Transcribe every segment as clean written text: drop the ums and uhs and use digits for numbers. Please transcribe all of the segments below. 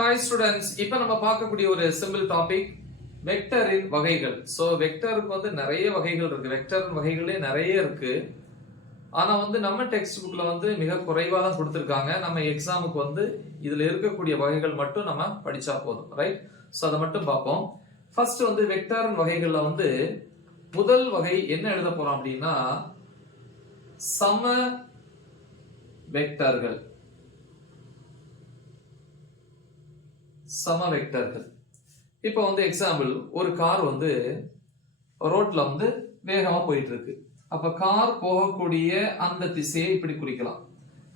Hi students, இப்போ நம்ம பார்க்கக்கூடிய ஒரு சிம்பிள் டாபிக் வெக்டரின் வகைகள். ஸோ வெக்டருக்கு வந்து நிறைய வகைகள் இருக்கு. வெக்டரின் வகைகளே நிறைய இருக்கு. ஆனா வந்து நம்ம டெக்ஸ்ட் புக்ல வந்து மிக குறைவா தான் கொடுத்துருக்காங்க. நம்ம எக்ஸாமுக்கு வந்து இதுல இருக்கக்கூடிய வகைகள் மட்டும் நம்ம படிச்சா போதும், ரைட்? ஸோ அதை மட்டும் பார்ப்போம். ஃபர்ஸ்ட் வந்து வெக்டரின் வகைகள்ல வந்து முதல் வகை என்ன எழுத போறோம் அப்படின்னா சம வெக்டர்கள். சம வெக்டர்கள். இப்போ வந்து எக்ஸாம்பிள், ஒரு கார் வந்து ரோட்ல வந்து வேகமா போயிட்டு இருக்கு. அப்ப கார் போகக்கூடிய அந்த திசையை இப்படி குறிக்கலாம்.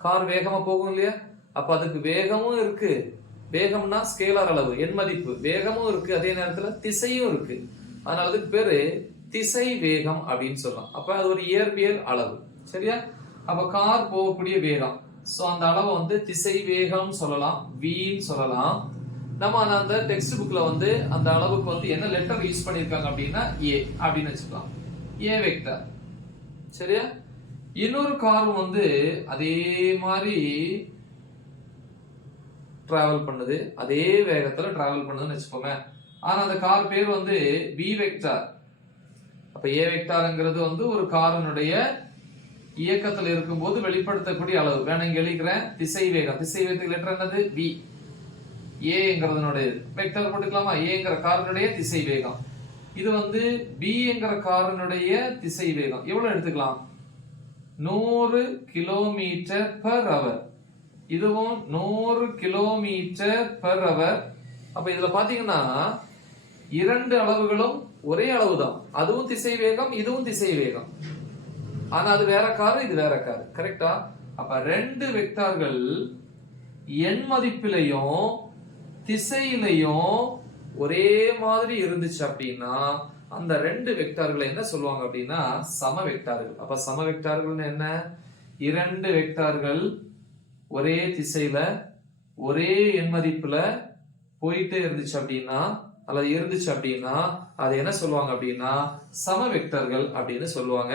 கார் வேகமா போகும் இல்லையா? அப்ப அதுக்கு வேகமும் இருக்கு. வேகம்னா ஸ்கேலார் அளவு, எண் மதிப்பு. வேகமும் இருக்கு, அதே நேரத்துல திசையும் இருக்கு. அதனால அதுக்கு பேரு திசை வேகம் அப்படின்னு சொல்லலாம். அப்ப அது ஒரு இயற்பியல் அளவு, சரியா? அப்ப கார் போகக்கூடிய வேகம், சோ அந்த அளவை வந்து திசை வேகம் சொல்லலாம், வின்னு சொல்லலாம். நம்ம அந்த டெக்ஸ்ட் புக்ல வந்து அந்த அளவுக்கு வந்து என்ன லெட்டர் யூஸ் பண்ணிருக்காங்க அப்படின்னா ஏ அப்படின்னு வச்சுக்கலாம். ஏ வெக்டர், சரியா? இன்னொரு கார் வந்து அதே மாதிரி டிராவல் பண்ணுது, அதே வேகத்துல டிராவல் பண்ணுதுன்னு வச்சுக்கோங்க. ஆனா அந்த கார் பேர் வந்து பி வெக்டார். அப்ப ஏ வெக்டார்ங்கிறது வந்து ஒரு காரினுடைய இயக்கத்தில் இருக்கும்போது வெளிப்படுத்தக்கூடிய அளவு. வேணும் இங்க எழுதிக்கிறேன், திசை வேகம். திசை வேகத்துக்கு லெட்டர் என்னது? வி. ஏங்கிறதுனுடைய வெக்டர் போட்டுக்கலாமா? ஏங்கிற காரனுடைய திசை வேகம். இது வந்து பி என்கிற காரனுடைய திசை வேகம். எவ்வளவு எடுத்துக்கலாம்? 100 கிலோமீட்டர் பெர் அவர். இதுவும் 100 கிலோமீட்டர் பெர் அவர். அப்ப இதுல பாத்தீங்கன்னா இரண்டு அளவுகளும் ஒரே அளவுதான். அதுவும் திசை வேகம், இதுவும் திசை வேகம். ஆனா அது வேற காரு, இது வேற காரு, கரெக்டா? அப்ப ரெண்டு வெக்டார்கள் எண் மதிப்பிலையும் திசையிலையும் ஒரே மாதிரி இருந்துச்சு அப்படின்னா அந்த ரெண்டு வெக்டார்களை என்ன சொல்லுவாங்க அப்படின்னா சம வெக்டார்கள். அப்ப சம வெக்டார்கள் என்ன? இரண்டு வெக்டார்கள் ஒரே திசையில ஒரே எண் மதிப்புல போயிட்டே இருந்துச்சு அப்படின்னா அல்லது இருந்துச்சு அப்படின்னா அது என்ன சொல்லுவாங்க அப்படின்னா சம வெக்டர்கள் அப்படின்னு சொல்லுவாங்க.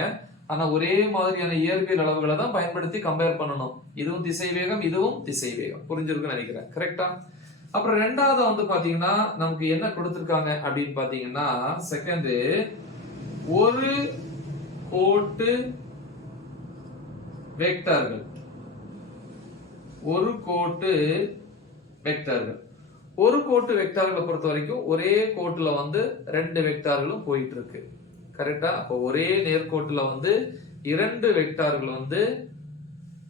ஆனா ஒரே மாதிரியான இயற்பியல் அளவுகளை தான் பயன்படுத்தி கம்பேர் பண்ணணும். இதுவும் திசை வேகம், இதுவும் திசை வேகம். புரிஞ்சிருக்குன்னு நினைக்கிறேன், கரெக்டா? அப்புறம் ரெண்டாவது வந்து பாத்தீங்கன்னா நமக்கு என்ன கொடுத்திருக்காங்க அப்படின்னு பாத்தீங்கன்னா செகண்ட், ஒரு கோட்டு வெக்டர்கள். ஒரு கோட்டு வெக்டர்கள். ஒரு கோட்டு வெக்டார்களை பொறுத்த வரைக்கும் ஒரே கோட்டுல வந்து ரெண்டு வெக்டார்களும் போயிட்டு இருக்கு, கரெக்டா? அப்போ ஒரே நேர்கோட்டுல வந்து இரண்டு வெக்டார்கள் வந்து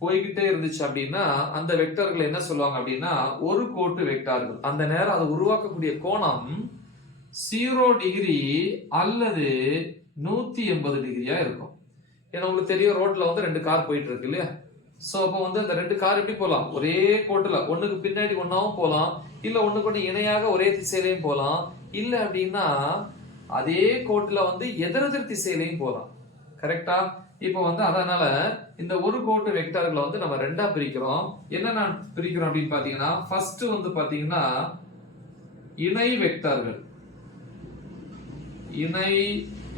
போய்கிட்டே இருந்துச்சு அப்படின்னா அந்த வெக்டர்கள் என்ன சொல்லுவாங்க அப்படின்னா ஒரு கோட்டு வெக்டார்கள். அந்த நேரம் அது உருவாக்கக்கூடிய கோணம் 0 டிகிரி அல்லது 180 டிகிரியா இருக்கும். ஏன்னா உங்களுக்கு தெரியும், ரோட்ல வந்து ரெண்டு கார் போயிட்டு இருக்கு இல்லையா? சோ அப்ப வந்து அந்த ரெண்டு கார் எப்படி போலாம்? ஒரே கோட்டுல, ஒண்ணுக்கு பின்னாடி ஒன்னாவும் போலாம், இல்ல ஒண்ணுக்கு ஒண்ணு இணையாக ஒரே திசையிலையும் போலாம், இல்ல அப்படின்னா அதே கோட்டுல வந்து எதிரெதிர் திசையிலையும் போலாம், கரெக்டா? இப்ப வந்து அதனால இந்த ஒரு கோட்டு வெக்டார்களை வந்து நம்ம ரெண்டா பிரிக்கிறோம். என்ன பிரிக்கிறோம் அப்படின்னு பாத்தீங்கன்னா ஃபர்ஸ்ட் வந்து பாத்தீங்கன்னா இணை வெக்டார்கள். இணை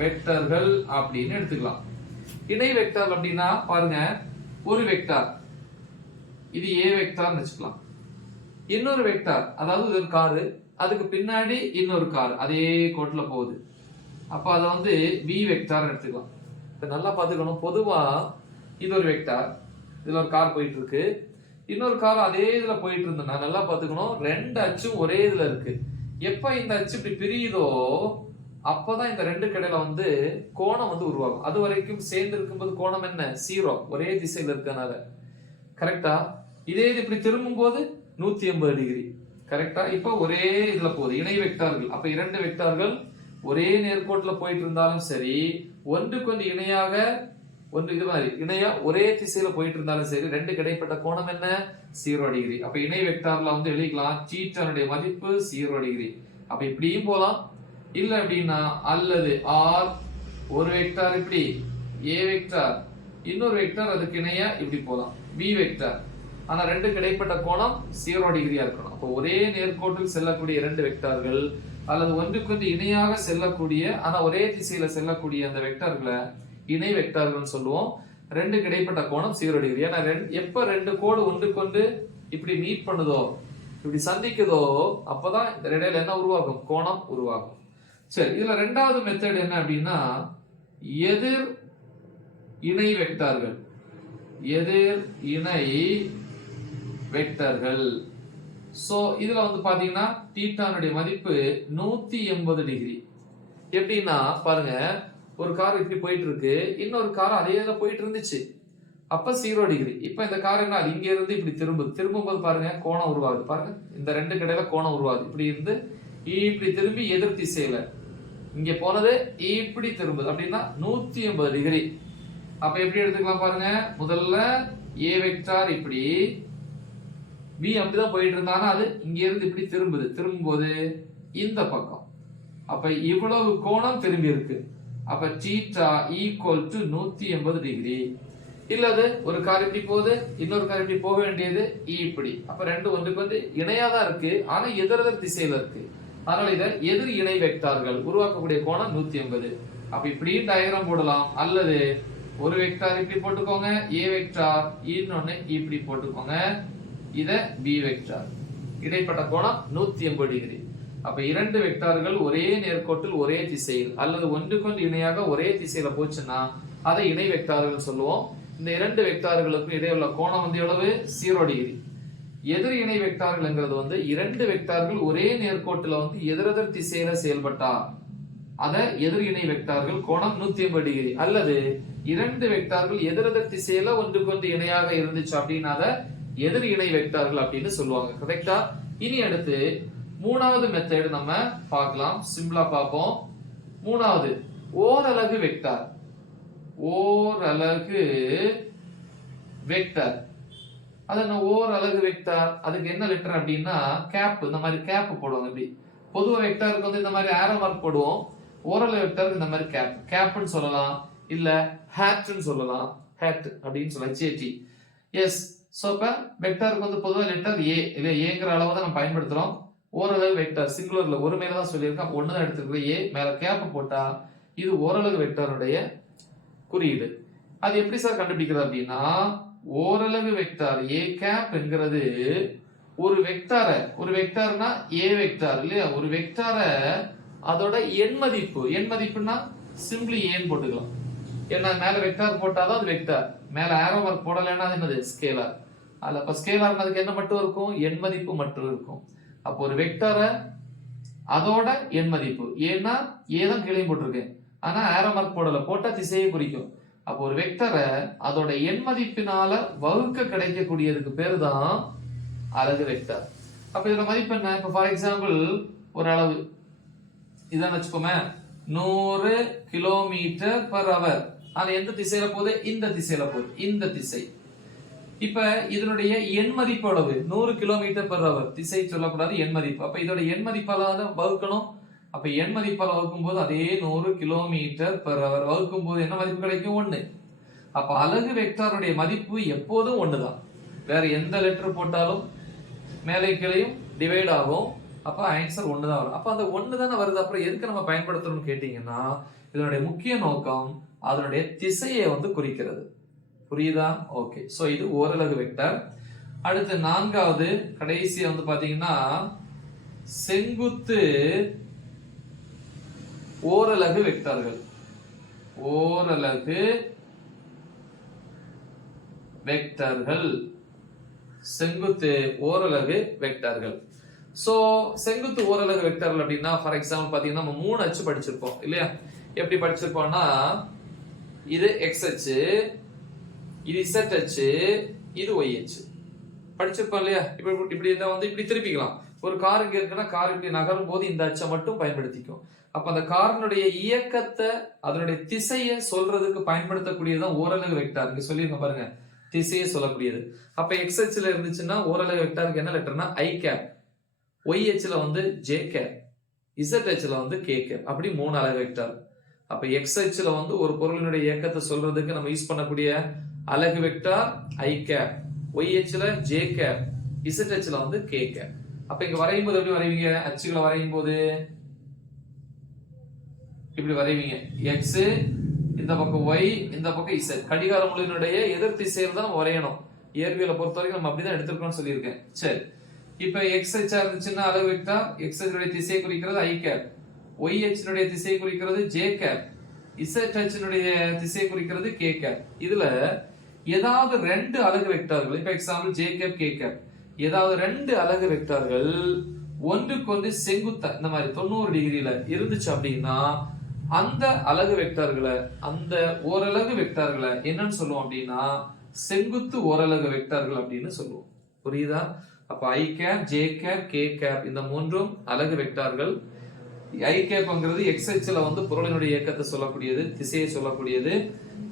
வெக்டர்கள் அப்படின்னு எடுத்துக்கலாம். இணை வெக்டார் அப்படின்னா பாருங்க, ஒரு வெக்டார் இது ஏ வெக்டார்னு வச்சுக்கலாம். இன்னொரு வெக்டார், அதாவது ஒரு காரு, அதுக்கு பின்னாடி இன்னொரு கார் அதே கோட்டுல போகுது. அப்ப அதை வந்து பி வெக்டார் எடுத்துக்கலாம். நல்லா பாத்துக்கணும், பொதுவா இது ஒரு வெக்டார், இதுல ஒரு கார் போயிட்டு இருக்கு, இன்னொரு கார் அதே இதுல போயிட்டு இருந்தோம்னா நல்லா பாத்துக்கணும், ரெண்டு அச்சும் ஒரே இதுல இருக்கு. எப்ப இந்த அச்சு இப்படி பிரியுதோ அப்பதான் இந்த ரெண்டு கடையில வந்து கோணம் வந்து உருவாகும். அது வரைக்கும் சேர்ந்து இருக்கும்போது கோணம் என்ன? 0, ஒரே திசையில இருக்கனால, கரெக்டா? இதே இது இப்படி திரும்பும் போது 180 டிகிரி, கரெக்டா? இப்ப ஒரே இதுல போகுது, இணை வெக்டார்கள். அப்ப இரண்டு வெக்டார்கள் ஒரே நேர்கோட்டுல போயிட்டு இருந்தாலும் சரி, ஒன்றுக்கு ஒன்று இணையாக, ஒன்று இது மாதிரி இணையா ஒரே திசையில போயிட்டு இருந்தாலும் சரி, ரெண்டு கிடைப்பட்ட கோணம் என்ன? 0 டிகிரி. அப்ப இணை வெக்டார்ல வந்து எழுதிக்கலாம் தீட்டானுடைய மதிப்பு 0 டிகிரி. அப்ப இப்படியும் போலாம், இல்ல அப்படின்னா அல்லது ஆர் ஒரு வெக்டார் இப்படி ஏ வெக்டார், இன்னொரு வெக்டார் அதுக்கு இணையா இப்படி போலாம் பி வெக்டார். ஆனா ரெண்டு கிடைப்பட்ட கோணம் 0 டிகிரியா இருக்கணும். அப்போ ஒரே நேர்கோட்டில் செல்லக்கூடிய இரண்டு வெக்டார்கள் அல்லது ஒன்றுக்கு ஒன்று இணையாக செல்லக்கூடிய ஆனா ஒரே திசையில செல்லக்கூடிய அந்த வெக்டார்களை இணை வெக்டார்கள் சொல்லுவோம். ரெண்டு கிடைப்பட்ட கோணம் 0 டிகிரி. ஏன்னா எப்ப ரெண்டு கோடு ஒன்றுக்கு ஒன்று இப்படி மீட் பண்ணுதோ இப்படி சந்திக்குதோ அப்பதான் இந்த இடையில என்ன உருவாகும்? கோணம் உருவாகும். சரி, இதுல ரெண்டாவது மெத்தட் என்ன அப்படின்னா எதிர் இணை வெக்டார்கள். எதிர் இணை வெக்டர்கள். சோ இதுல வந்து பாத்தீங்கன்னா தீட்டானுடைய மதிப்பு 180 டிகிரி. எப்படின்னா பாருங்க, ஒரு கார் இப்படி போயிட்டு இருக்கு, இன்னொரு கார் அதே இதுல போயிட்டு இருந்துச்சு, அப்ப 0 டிகிரி. இப்ப இந்த கார் என்ன, இங்க இருந்து இப்படி திரும்பும்போது பாருங்க கோணம் உருவாகுது. பாருங்க இந்த ரெண்டு கடையில கோணம் உருவாகுது. இப்படி இருந்து இப்படி திரும்பி எதிர் திசையில இங்க போனது இப்படி திரும்புது அப்படின்னா 180 டிகிரி. அப்ப எப்படி எடுத்துக்கலாம் பாருங்க, முதல்ல ஏ வெக்டார் இப்படி, பி அப்படிதான் போயிட்டு இருந்தானா அது இங்க இருந்து இப்படி திரும்பும்போது இந்த பக்கம், அப்ப இவ்வளவு கோணம் திரும்பி இருக்கு. அப்ப தீட்டா ஈக்குவல் டு 180 டிகிரி. இல்லது ஒரு கார் இப்படி போகுது, இன்னொரு கார் இப்படி போக வேண்டியது இப்படி, அப்ப ரெண்டு ஒன்றுக்கு வந்து இணையாதான் இருக்கு, ஆனா எதிரெதிர் திசையில இருக்கு. அதனால இத எதிர் இணை வெக்டார்கள் உருவாக்கக்கூடிய கோணம் 180. அப்ப இப்படி டயக்ராம் போடலாம், அல்லது ஒரு வெக்டார் இப்படி போட்டுக்கோங்க ஏ வெக்டார், இன்னொன்னு இப்படி போட்டுக்கோங்க இத பி வெக்டார், இடைப்பட்ட கோணம் 180 டிகிரி. அப்ப இரண்டு வெக்டார்கள் ஒரே நேர்கோட்டில் ஒரே திசையில் அல்லது ஒன்றுக்கொன்று இணையாக ஒரே திசையில போச்சுன்னா அதை இணை வெக்டார்கள் சொல்லுவோம். இந்த இரண்டு வெக்டார்களுக்கும் இடையே உள்ள கோணம் வந்து எவ்வளவு? 0 டிகிரி. எதிர் இணை வெக்டார்கள்ங்கிறது வந்து இரண்டு வெக்டார்கள் ஒரே நேர்கோட்டுல வந்து எதிரெதிர் திசையில செயல்பட்டா அத எதிர் இணை வெக்டார்கள் கோணம் 180 டிகிரி. அல்லது இரண்டு வெக்டார்கள் எதிரெதிர் திசையில ஒன்றுக்கொன்று இணையாக இருந்துச்சு அப்படின்னா அத எதிர் இணை வெக்டார்கள் அப்படின்னு சொல்லுவாங்க. கரெக்டா? இனி அடுத்து மூணாவது மெத்தட் நம்ம பார்க்கலாம், சிம்பிளா பார்ப்போம். மூணாவது ஓரலகு வெக்டார். ஓரலகு வெக்டார் அது என்ன ஓரலகு வெக்டார்? அதுக்கு என்ன லெட்டர் அப்படின்னா கேப். இந்த மாதிரி கேப் போடுவாங்க. இப்படி பொதுவா வெக்டாருக்கு வந்து இந்த மாதிரி ஆரோ மார்க் போடுவோம், ஓரலகு வெக்டாருக்கு இந்த மாதிரி கேப். கேப்னு சொல்லலாம், இல்ல ஹேட்னு சொல்லலாம். ஹேட் அப்படின்னு சொல்லலாம், ஜேடி. எஸ். சோ இப்ப வெக்டாருக்கு வந்து பொதுவா லெட்டர் ஏ, இல்ல ஏங்கிற அளவு தான் நம்ம பயன்படுத்துறோம். ஓரலகு வெக்டார் சிங்குலர்ல ஒரு மேல தான் சொல்லியிருக்கேன், ஒண்ணுதான் எடுத்துருக்க ஏ, மேல கேப் போட்டா இது ஓரலகு வெக்டாருடைய குறியீடு. அது எப்படி சார் கண்டுபிடிக்கிறது அப்படின்னா ஓரலகு வெக்டார் ஏ கேப் என்கிறது ஒரு வெக்டார்னா ஏ வெக்டார் இல்லையா, ஒரு வெக்டார அதோட எண் மதிப்புன்னா சிம்பிளி ஏன்னு போட்டுக்கலாம். ஏன்னா மேல வெக்டார் போட்டாதான் அது வெக்டார், மேல ஆரோ மார்க் போடலைன்னா அது என்னது? ஸ்கேலார். அதுல இப்ப ஸ்கேலார் அதுக்கு என்ன மட்டும் இருக்கும்? எண் மதிப்பு மட்டும் இருக்கும். அப்போ ஒரு வெக்டார அதோட எண் மதிப்பு, ஏன்னா ஏ தான் கீழே போட்டிருக்கேன், ஆனா ஆரோ மார்க் போடல, போட்டா திசையை குறிக்கும். அப்போ ஒரு வெக்டரை அதோட எண் மதிப்பினால வகுக்க கிடைக்கக்கூடியதுக்கு பேரு தான் அலகு வெக்டர். அப்ப இதோட மதிப்பு என்ன? இப்ப ஃபார் எக்ஸாம்பிள் ஒரு அளவு இதான் வச்சுக்கோமே, 100 கிலோமீட்டர் பர் அவர். ஆனா எந்த திசையில போகுது? இந்த திசையில போகுது, இந்த திசை. இப்ப இதனுடைய எண் மதிப்பு அளவு 100 கிலோமீட்டர் பர் அவர், திசை சொல்லக்கூடாது, எண் மதிப்பு. அப்ப இதோட எண் மதிப்பால வகுக்கணும். அப்ப எண் மதிப்பால் வகுக்கும் போது அதே 100 கிலோமீட்டர் பர் அவர் வகுக்கும் போது என்ன மதிப்பு கிடைக்கும்? 1. அப்ப அலகு வெக்டாருடைய மதிப்பு எப்போதும் 1 தான். வேற எந்த லெட்டர் போட்டாலும் மேலே கீழையும் டிவைட் ஆகும். அப்ப ஆன்சர் 1 தான் வரும். அப்ப அந்த 1 தானே வருது, அப்புறம் எதுக்கு நம்ம பயன்படுத்தணும்னு கேட்டீங்கன்னா இதனுடைய முக்கிய நோக்கம் அதனுடைய திசையை வந்து குறிக்கிறது. புரியுதா? ஓகே. சோ இது ஓரலகு வெக்டார். அடுத்து நான்காவது கடைசியா வந்து பாத்தீங்கன்னா செங்குத்து ஓரலகு வெக்டார்கள். ஓரலகு வெக்டார்கள், செங்குத்து ஓரலகு வெக்டார்கள். சோ செங்குத்து ஓரலகு வெக்டார்கள் அப்படின்னா ஃபார் எக்ஸாம்பிள் பாத்தீங்கன்னா நம்ம 3 அச்சு படிச்சிருப்போம் இல்லையா? எப்படி படிச்சிருப்போம்னா இது எக்ஸ் அச்சு, இது Z அச்சு, இது Y அச்சு படிச்சிருப்போம் இல்லையா? இப்படி இதை வந்து இப்படி திருப்பிக்கலாம். ஒரு கார் இங்க இருக்குன்னா கார் இப்படி நகரும் போது இந்த அச்சை மட்டும் பயன்படுத்திக்கும். அப்ப அந்த காரினுடைய இயக்கத்தை அதனுடைய திசையை சொல்றதுக்கு பயன்படுத்தக்கூடியதுதான் ஓரலகு வெக்டார். இங்க சொல்லிருங்க பாருங்க, திசையை சொல்லக்கூடியது. அப்ப எக்ஸ் அச்சுல இருந்துச்சுன்னா ஓரலகு வெக்டாருக்கு என்ன லெட்டர்னா ஐ கேப், ஒய் அச்சுல வந்து ஜே கேப், இசட் அச்சுல வந்து கே கேப், அப்படி 3 அலகு வெக்டார். அப்ப எக்ஸ் அச்சுல வந்து ஒரு பொருளினுடைய இயக்கத்தை சொல்றதுக்கு நம்ம யூஸ் பண்ணக்கூடிய அலகு வெக்டார் ஐ கேப், ஒய் அச்சுல ஜே கேப், இசட் அச்சுல வந்து கே கேப். அப்ப இங்க வரையும் போது எப்படி வரைவீங்க? அச்சுகளை வரையும் போது இப்படி வரைவீங்க. எக்ஸ் இந்த பக்கம் ஒய், இந்த பக்கம் இசட். கடிகார முள்ளினுடைய எதிர் திசையில் தான் நம்ம வரையணும். இயற்பியலை பொறுத்த வரைக்கும் நம்ம அப்படிதான் எடுத்திருக்கோம்னு சொல்லியிருக்கேன். சரி, இப்ப x அச்சா இருந்துச்சுன்னா அலகு வெக்டார் x அச்சினுடைய திசையை குறிக்கிறது i கேப், y அச்சினுடைய திசையை குறிக்கிறது j கேப், z அச்சினுடைய திசையை குறிக்கிறது k கேப். இதுல ஏதாவது ரெண்டு அலகு வெக்டார்கள், இப்ப example j cap k cap, ஏதாவது ரெண்டு அலகு வெக்டார்கள் ஒன்றுக்கொன்று செங்குத்தா இந்த மாதிரி 90 டிகிரில இருந்துச்சு அப்படின்னா அந்த அலகு வெக்டார்களை, அந்த ஓரலகு வெக்டார்களை என்னன்னு சொல்லுவோம் அப்படின்னா செங்குத்து ஓரலகு வெக்டார்கள் அப்படின்னு சொல்லுவோம். புரியுதா? அப்ப i cap, j cap, k cap இந்த மூன்றும் அலகு வெக்டார்கள். i கேப்ங்கிறது x அச்சுல வந்து பொருளினுடைய இயக்கத்தை சொல்லக்கூடியது, திசையை சொல்லக்கூடியது.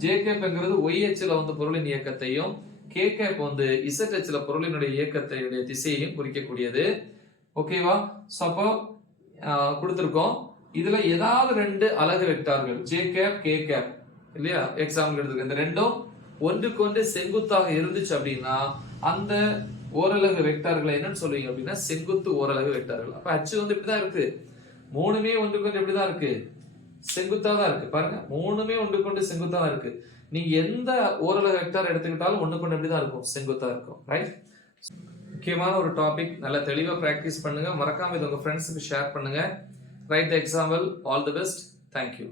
j கேப்ங்கிறது y அச்சுல வந்து பொருளின் இயக்கத்தையும், k கேப் வந்து z அச்சுல பொருளினுடைய இயக்கத்தையுடைய திசையையும் குறிக்கக்கூடியது. ஓகேவா? சோ அப்போ கொடுத்திருக்கோம். இதுல ஏதாவது ரெண்டு அலகு வெக்டார்கள் j கேப், k கேப் இல்லையா, எக்ஸாம்பிள் எடுத்துக்க, இந்த ரெண்டும் ஒன்றுக்கு ஒன்று செங்குத்தாக இருந்துச்சு அப்படின்னா அந்த ஓரலகு வெக்டார்களை என்னன்னு சொல்லுவீங்க அப்படின்னா செங்குத்து ஓரலகு வெக்டார்கள். அப்ப அச்சு வந்து இப்படிதான் இருக்கு, மூணுமே ஒன்றுக்கு ஒன்று எப்படிதான் இருக்கு, செங்குத்தா தான் இருக்கு. பாருங்க, மூணுமே ஒன்றுக்கு ஒன்று செங்குத்தா தான் இருக்கு. நீங்க எந்த ஓரலகு வெக்டார் எடுத்துக்கிட்டாலும் ஒண்ணுக்கு ஒன்று எப்படிதான் இருக்கும், செங்குத்தா இருக்கும். ரைட்? முக்கியமான ஒரு டாபிக், நல்லா தெளிவா பிராக்டிஸ் பண்ணுங்க. மறக்காம இது உங்க ஃப்ரெண்ட்ஸுக்கு ஷேர் பண்ணுங்க. Right example. All the best. Thank you.